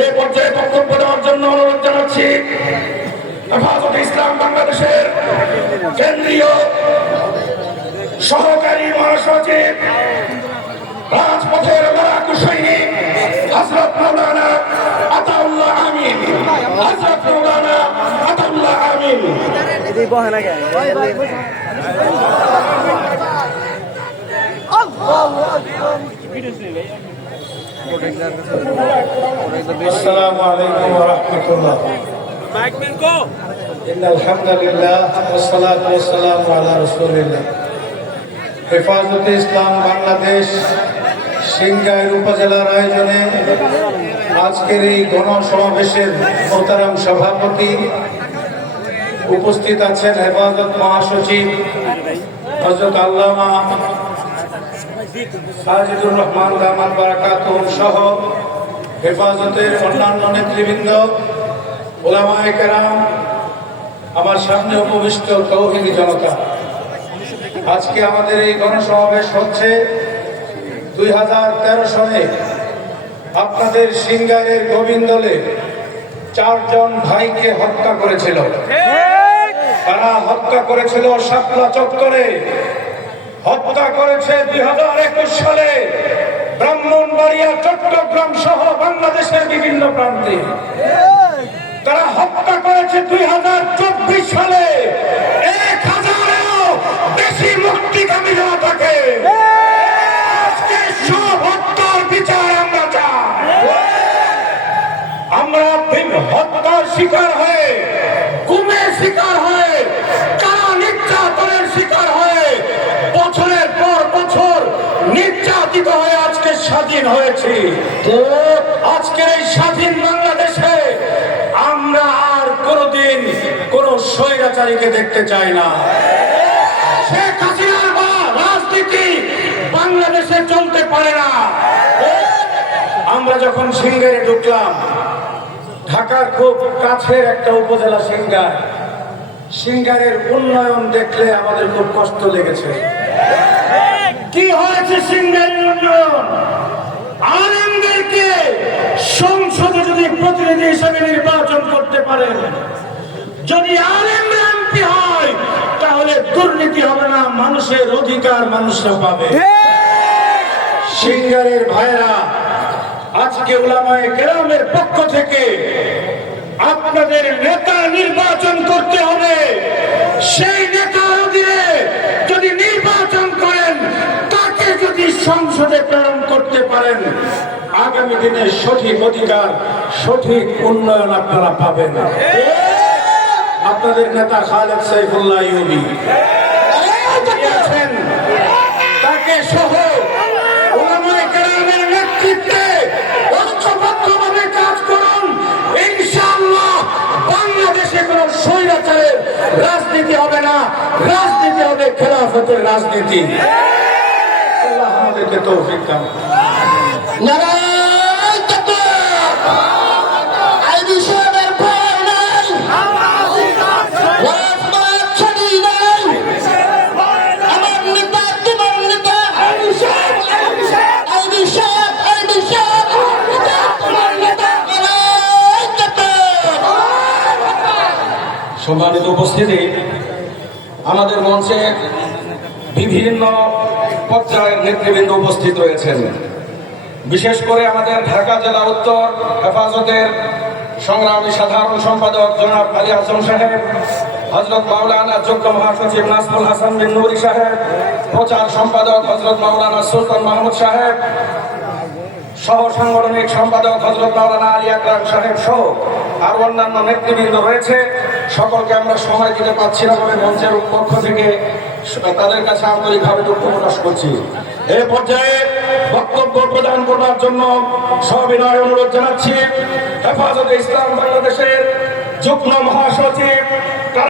এই পর্যায়ে বক্তব্য দেওয়ার জন্য অনুরোধ জানাচ্ছি হেফাজতে ইসলাম বাংলাদেশের কেন্দ্রীয় সহকারী মহাসচিব, রাজপথের লড়াকু সৈনিক হযরত মাওলানা আতাউল্লাহ আমিন। হযরত মাওলানা আতাউল্লাহ আমিন। আসসালামু আলাইকুম ওয়া রাহমাতুল্লাহ। ইন্নাল হামদুলিল্লাহ ওয়াস সালাতু ওয়াস সালামু আলা রাসূলিল্লাহ। হেফাজতে ইসলাম বাংলাদেশ সিংগাইর উপজেলার আয়োজনে আজকের এই গণসমাবেশের মোহতারাম সভাপতি, উপস্থিত আছেন হেফাজত মহাসচিব হযরত আল্লামা সাজিদুর রহমান দামাত বারাকাতুহু সহ হেফাজতের অন্যান্য নেতৃবৃন্দ, উলামায়ে কেরাম, আমার সামনে উপবিষ্ট তৌহিদি জনতা। আজকে আমাদের এই গণসমাবেশ হচ্ছে 2013 সনে আপনাদের সিংগাইরের গোবিন্দলে 4 জন ভাইকে হত্যা করেছিল। তারা হত্যা করেছিল শাপলা চত্বরে, হত্যা করেছে 2021 সালে ব্রাহ্মণবাড়িয়া, চট্টগ্রাম সহ বাংলাদেশের বিভিন্ন প্রান্তে। তারা হত্যা করেছে 2024 সালে 1000-এরও বেশি মুক্তিকামী জনতাকে। আজকে সব হত্যার বিচার আমরা চাই। আমরা হত্যার শিকার হয়ে, গুমের শিকার হয়ে, কারা নির্যাতনের শিকার হয়ে, বছরের পর বছর নির্যাতিত হয়ে আজকে স্বাধীন হয়েছি। আজকের এই স্বাধীন বাংলাদেশে আমরা আর কোনদিন কোন স্বৈরাচারীকে দেখতে চাই না। শেখ হাসিনার রাজনীতি বাংলাদেশে চলতে পারে না। আমরা যখন সিংগাইরে ঢুকলাম, ঢাকার খুব কাছের একটা উপজেলা সিংগাইর, সিংগাইরের উন্নয়ন দেখলে আমাদের খুব কষ্ট লেগেছে। কি হয়েছে সিংগাইরের উন্নয়ন? আলেমদেরকে সংসদে যদি প্রতিনিধি হিসেবে নির্বাচন করতে পারেন, যদি আলেমরা এমপি হয়, তাহলে দুর্নীতি হবে না, মানুষের অধিকার মানুষরা পাবে। সিংগাইরের ভাইরা, আজকে উলামায়ে কেরামের পক্ষ থেকে আপনাদের নেতা নির্বাচন করতে হবে। সেই নেতার অধীনে যদি নির্বাচন করেন, তাকে যদি সংসদে প্রেরণ করতে পারেন, আগামী দিনে সঠিক অধিকার, সঠিক উন্নয়ন আপনারা পাবেন। আপনাদের নেতা খালেদ সাইফুল্লাহ ইউবি আছেন, তাকে সহ উলামায়ে কেরামের নেতৃত্বে ঐক্যবদ্ধভাবে কাজ করুন। ইনশাআল্লাহ বাংলাদেশে কোন স্বৈরাচারের রাজনীতি হবে না, রাজনীতি হবে খেলাফতের রাজনীতি। আল্লাহ আমাদেরকে তৌফিক দান। নারায়ে তাকবীর। আইডি সাহেবের ভয় নাই, ওয়াজমাত ছাড়ি নাই, আমার নেতা তোমার নেতা। আইডি সাহেব, আইডি সাহেব, আইডি সাহেব, আইডি সাহেব, তোমার নেতা। নারায়ে তাকবীর। সম্মানিত উপস্থিতি, আমাদের মঞ্চে বিভিন্ন পর্যায়ের নেতৃবৃন্দ উপস্থিত রয়েছেন। বিশেষ করে আমাদের ঢাকা জেলা উত্তর হেফাজতের সংগ্রামী সাধারণ সম্পাদক জনাব আলী হাসান সাহেব, হযরত মাওলানা যোগ্য মহাসচিব নাজমুল হাসান বিন নুরি সাহেব, প্রচার সম্পাদক হযরত মাওলানা সুলতান মাহমুদ সাহেব, সহ সাংগঠনিক সম্পাদক হযরত মাওলানা আলী আকরাম সাহেব সহ আর অন্যান্য নেতৃবৃন্দ রয়েছে। সকলকে আমরা সময় দিতে পারছি না বলে মঞ্চের পক্ষ থেকে তাদের কাছে আন্তরিকভাবে দুঃখ প্রকাশ করছি। এই পর্যায়ে বক্তব্য প্রদান করার জন্য সবিনয় অনুরোধ জানাচ্ছি হেফাজতে ইসলাম বাংলাদেশের যুগ্ম মহাসচিব